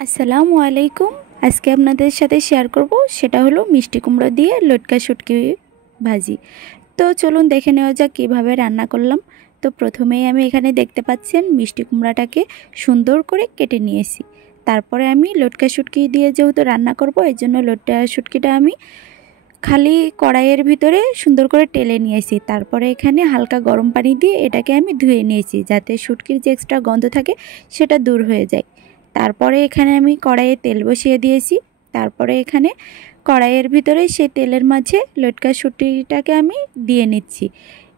আসসালামু আলাইকুম। আজকে আপনাদের সাথে শেয়ার করব সেটা হলো মিষ্টি কুমড়া দিয়ে লটকা শুটকি ভাজি। তো চলুন দেখে নেওয়া যাক কীভাবে রান্না করলাম। তো প্রথমেই আমি এখানে দেখতে পাচ্ছেন মিষ্টি কুমড়াটাকে সুন্দর করে কেটে নিয়েছি। তারপরে আমি লটকা শুটকি দিয়ে যেহেতু রান্না করব, এর জন্য লটকা শুটকিটা আমি খালি কড়াইয়ের ভিতরে সুন্দর করে টেলে নিয়েছি। তারপরে এখানে হালকা গরম পানি দিয়ে এটাকে আমি ধুয়ে নিয়েছি, যাতে শুটকির যে এক্সট্রা গন্ধ থাকে সেটা দূর হয়ে যায়। তারপরে এখানে আমি কড়াইয়ে তেল বসিয়ে দিয়েছি। তারপরে এখানে কড়াইয়ের ভিতরে সেই তেলের মাঝে লটকা শুটকিটাকে আমি দিয়ে নিচ্ছি।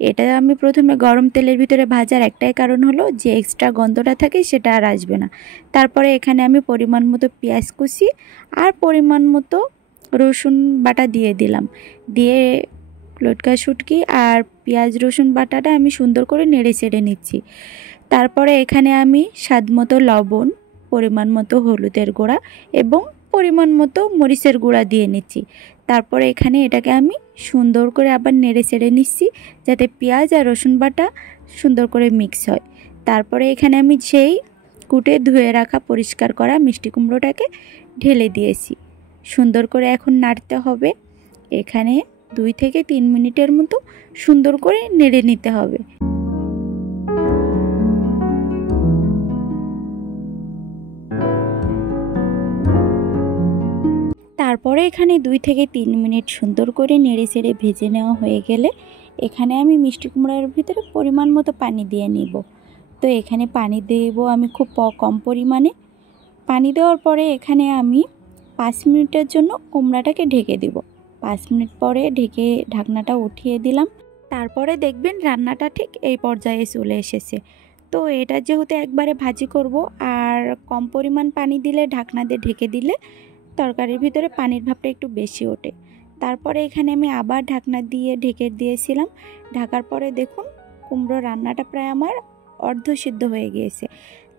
এটা আমি প্রথমে গরম তেলের ভিতরে ভাজার একটাই কারণ হলো যে এক্সট্রা গন্ধটা থাকে সেটা আর আসবে না। তারপরে এখানে আমি পরিমাণ মতো পেঁয়াজ কুচি আর পরিমাণ মতো রসুন বাটা দিয়ে দিলাম। দিয়ে লটকা শুটকি আর পেঁয়াজ রসুন বাটাটা আমি সুন্দর করে নেড়ে চেড়ে নিচ্ছি। তারপরে এখানে আমি স্বাদ মতো লবণ, পরিমাণ মতো হলুদের গুঁড়া এবং পরিমাণ মতো মরিচের গুঁড়া দিয়ে নিচ্ছি। তারপরে এখানে এটাকে আমি সুন্দর করে আবার নেড়ে চেড়ে নিচ্ছি, যাতে পেঁয়াজ আর রসুন বাটা সুন্দর করে মিক্স হয়। তারপরে এখানে আমি সেই কুটে ধুয়ে রাখা পরিষ্কার করা মিষ্টি কুমড়োটাকে ঢেলে দিয়েছি। সুন্দর করে এখন নাড়তে হবে। এখানে 2 থেকে 3 মিনিটের মতো সুন্দর করে নেড়ে নিতে হবে। তারপরে এখানে 2 থেকে 3 মিনিট সুন্দর করে নেড়ে চেড়ে ভেজে নেওয়া হয়ে গেলে এখানে আমি মিষ্টি কুমড়ার ভিতরে পরিমাণ মতো পানি দিয়ে নিব। তো এখানে পানি দেব আমি খুব কম পরিমাণে। পানি দেওয়ার পরে এখানে আমি 5 মিনিটের জন্য কুমড়াটাকে ঢেকে দেব। 5 মিনিট পরে ঢাকনাটা উঠিয়ে দিলাম। তারপরে দেখবেন রান্নাটা ঠিক এই পর্যায়ে চলে এসেছে। তো এটা যেহেতু একবারে ভাজি করব, আর কম পরিমাণ পানি দিলে ঢাকনা দিয়ে ঢেকে দিলে তরকারির ভিতরে পানির ভাবটা একটু বেশি ওঠে। তারপরে এখানে আমি আবার ঢাকনা দিয়ে ঢেকে দিয়েছিলাম। ঢাকার পরে দেখুন কুমড়ো রান্নাটা প্রায় আমার অর্ধ সিদ্ধ হয়ে গিয়েছে।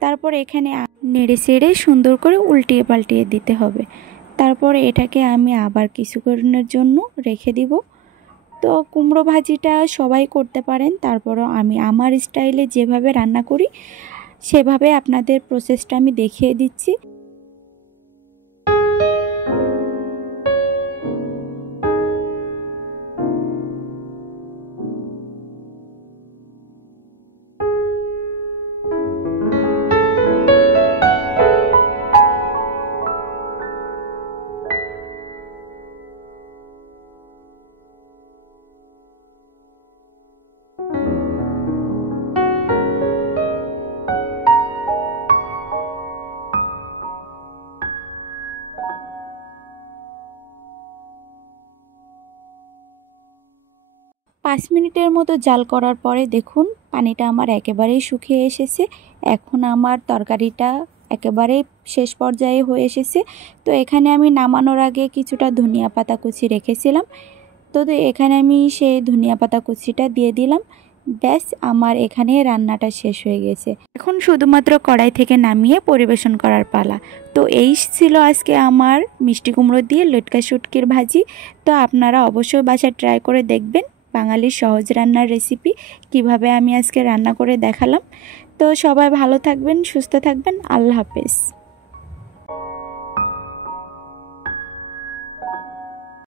তারপরে এখানে নেড়ে চেড়ে সুন্দর করে উল্টিয়ে পাল্টিয়ে দিতে হবে। তারপরে এটাকে আমি আবার কিছুক্ষণের জন্য রেখে দিব। তো কুমড়ো ভাজিটা সবাই করতে পারেন, তারপরও আমি আমার স্টাইলে যেভাবে রান্না করি সেভাবে আপনাদের প্রসেসটা আমি দেখিয়ে দিচ্ছি। পাঁচ মিনিটের মতো জাল করার পরে দেখুন পানিটা আমার একেবারেই শুকিয়ে এসেছে। এখন আমার তরকারিটা একেবারেই শেষ পর্যায়ে হয়ে এসেছে। তো এখানে আমি নামানোর আগে কিছুটা ধনিয়া পাতা কুচি রেখেছিলাম। তো এখানে আমি সেই ধনিয়া পাতা কুচিটা দিয়ে দিলাম। ব্যাস, আমার এখানে রান্নাটা শেষ হয়ে গেছে। এখন শুধুমাত্র কড়াই থেকে নামিয়ে পরিবেশন করার পালা। তো এই ছিল আজকে আমার মিষ্টি কুমড়ো দিয়ে লটকা শুটকির ভাজি। তো আপনারা অবশ্যই বাসায় ট্রাই করে দেখবেন বাঙালির সহজ রান্নার রেসিপি কিভাবে আমি আজকে রান্না করে দেখালাম। তো সবাই ভালো থাকবেন, সুস্থ থাকবেন। আল্লাহ হাফেজ।